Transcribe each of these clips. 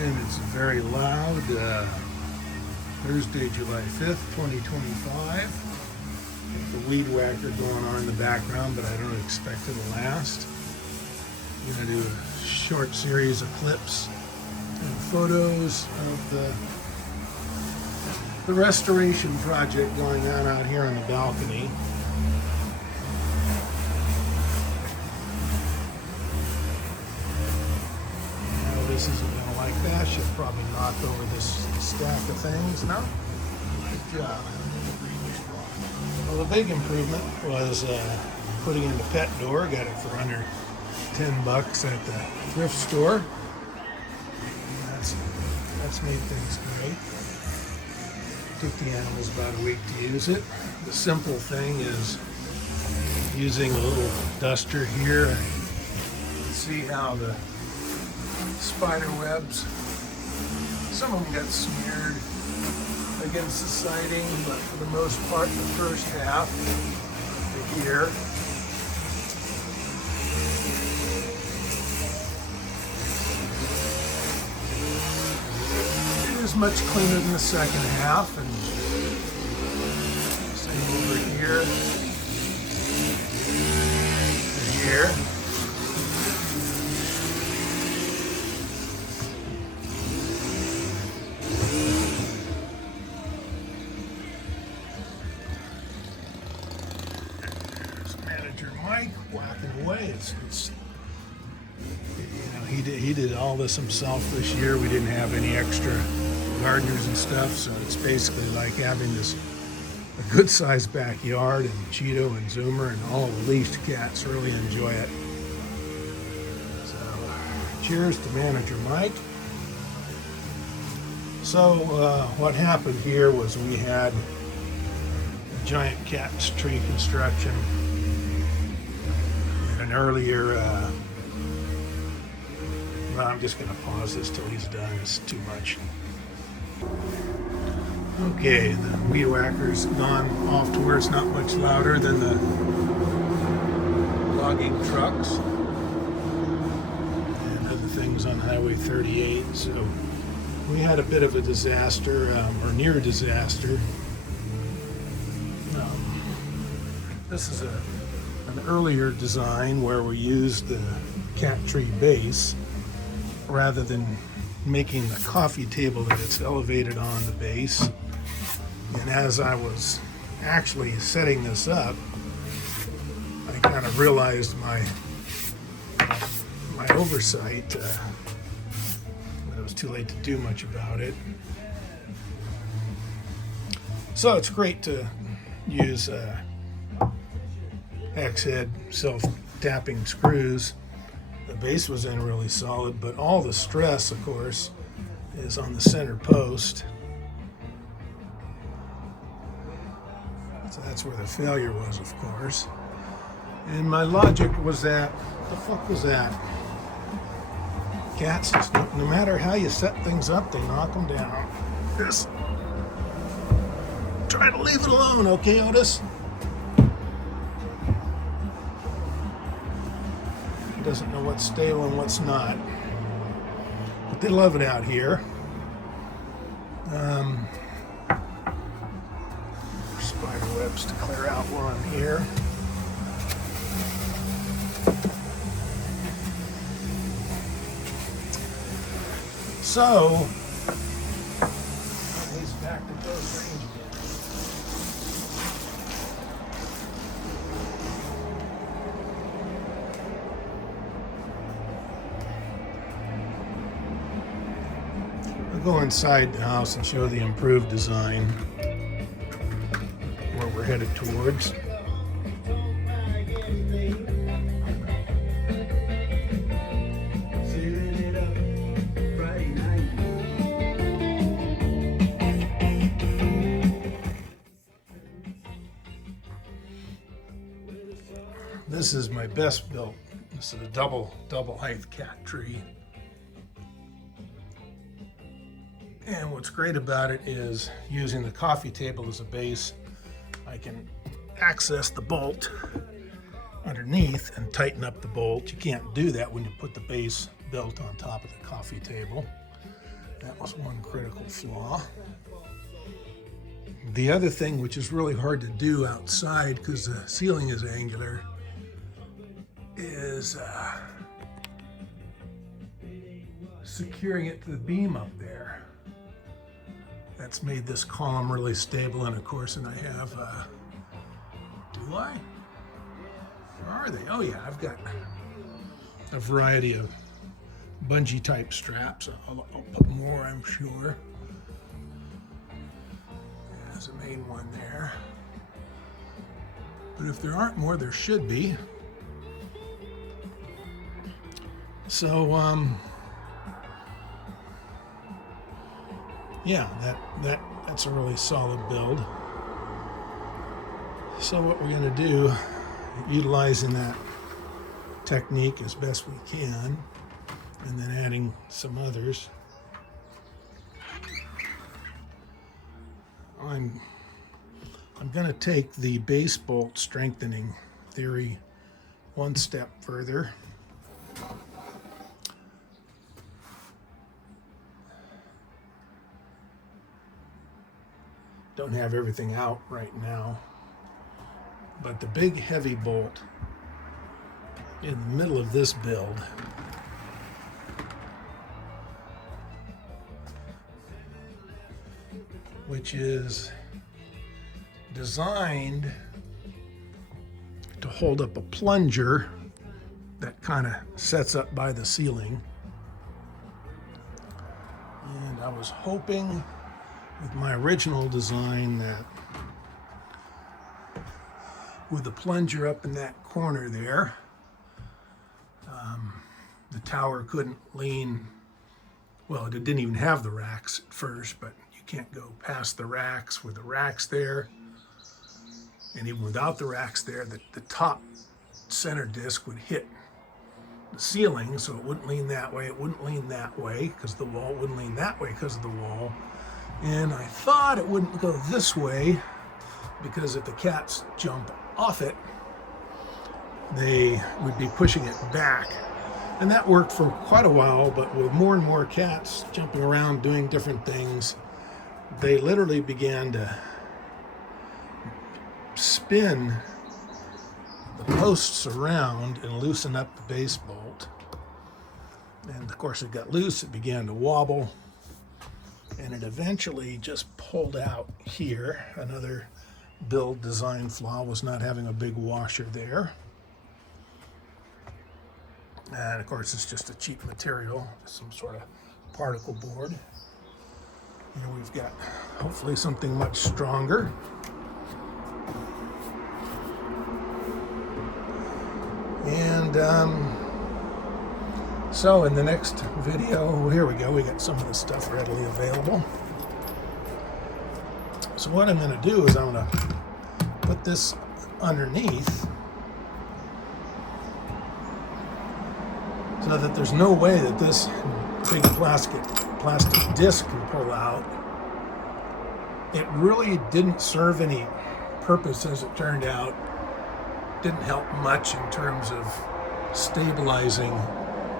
And it's very loud. Thursday, July 5th, 2025. The weed whacker going on in the background, but I don't expect it to last. I'm going to do a short series of clips and photos of the restoration project going on out here on the balcony. This isn't going to like that. She'll probably knock over this stack of things. No? Good job. Well, the big improvement was putting in the pet door. Got it for under $10 at the thrift store. That's made things great. Took the animals about a week to use it. The simple thing is using a little duster here. Let's see how the spider webs, some of them got smeared against the siding, but for the most part the first half to here it is much cleaner than the second half, and same over here to here. Whacking away. It's he did all this himself this year. We didn't have any extra gardeners and stuff, so it's basically like having a good sized backyard, and Cheeto and Zoomer and all the leashed cats really enjoy it. So cheers to Manager Mike. So what happened here was we had a giant cat's tree construction an earlier, well, I'm just going to pause this till he's done. It's too much. Okay, the weed whacker's gone off to where it's not much louder than the logging trucks and other things on Highway 38. So we had a bit of a disaster, or near disaster. This is an earlier design where we used the cat tree base rather than making the coffee table that it's elevated on the base. And as I was actually setting this up, I kind of realized my oversight, that it was too late to do much about it. So it's great to use X-head self-tapping screws. The base was in really solid, but all the stress, of course, is on the center post. So that's where the failure was, of course. And my logic was that, what the fuck was that? Cats, no matter how you set things up, they knock them down. Just try to leave it alone, okay, Otis? Doesn't know what's stable and what's not, but they love it out here. Spider webs to clear out while I'm here. So he's back to close range again. Go inside the house and show the improved design where we're headed towards. This is my best built. This is a double height cat tree. And what's great about it is using the coffee table as a base, I can access the bolt underneath and tighten up the bolt. You can't do that when you put the base built on top of the coffee table. That was one critical flaw. The other thing, which is really hard to do outside because the ceiling is angular, is securing it to the beam up there. That's made this column really stable, and of course, and I have, do I? Where are they? Oh yeah, I've got a variety of bungee type straps. I'll put more, I'm sure. There's a main one there. But if there aren't more, there should be. So, yeah, that's a really solid build. So what we're going to do, utilizing that technique as best we can, and then adding some others, I'm going to take the base bolt strengthening theory one step further. Don't have everything out right now, but the big heavy bolt in the middle of this build which is designed to hold up a plunger that kind of sets up by the ceiling. And I was hoping with my original design that with the plunger up in that corner there, the tower couldn't lean, well, it didn't even have the racks at first, but you can't go past the racks with the racks there. And even without the racks there, the top center disc would hit the ceiling, so it wouldn't lean that way, it wouldn't lean that way because the wall, wouldn't lean that way because of the wall. And I thought it wouldn't go this way because if the cats jump off it, they would be pushing it back. And that worked for quite a while, but with more and more cats jumping around doing different things, they literally began to spin the posts around and loosen up the base bolt. And of course it got loose, it began to wobble, and it eventually just pulled out here. Another build design flaw was not having a big washer there. And of course it's just a cheap material, some sort of particle board. Here we've got hopefully something much stronger. And so in the next video, here we go, we got some of the stuff readily available. So what I'm going to do is I'm going to put this underneath so that there's no way that this big plastic disc can pull out. It really didn't serve any purpose as it turned out. Didn't help much in terms of stabilizing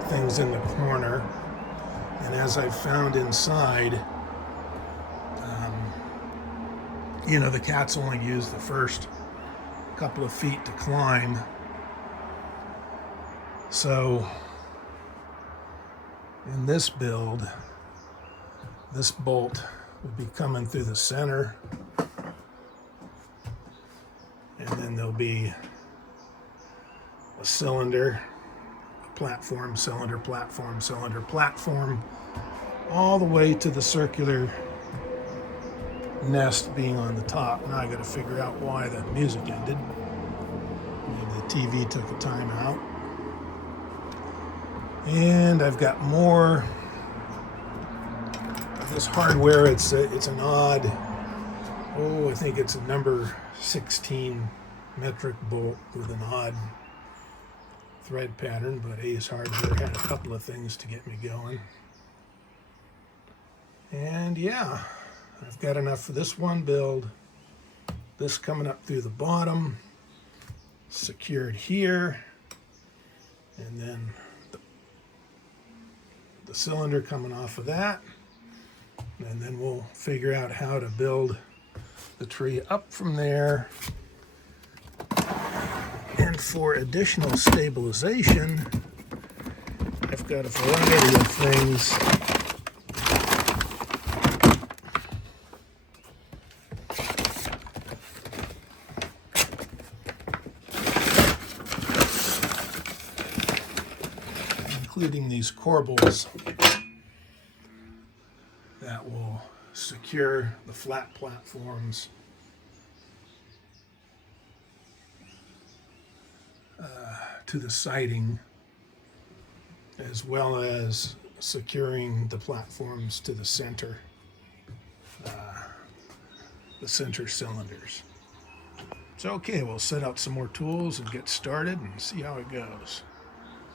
things in the corner. And as I've found inside, the cats only use the first couple of feet to climb. So in this build, this bolt will be coming through the center, and then there'll be a cylinder, a platform, cylinder, platform, cylinder, platform, all the way to the circular nest being on the top. Now I got to figure out why the music ended. Maybe the TV took a time out. And I've got more of this hardware. It's an odd, I think it's a number 16 metric bolt with an odd thread pattern, but Ace Hardware had a couple of things to get me going. And yeah, I've got enough for this one build. This coming up through the bottom, secured here, and then the cylinder coming off of that. And then we'll figure out how to build the tree up from there. And for additional stabilization, I've got a variety of things. Including these corbels that will secure the flat platforms to the siding, as well as securing the platforms to the center cylinders. So okay, we'll set out some more tools and get started and see how it goes.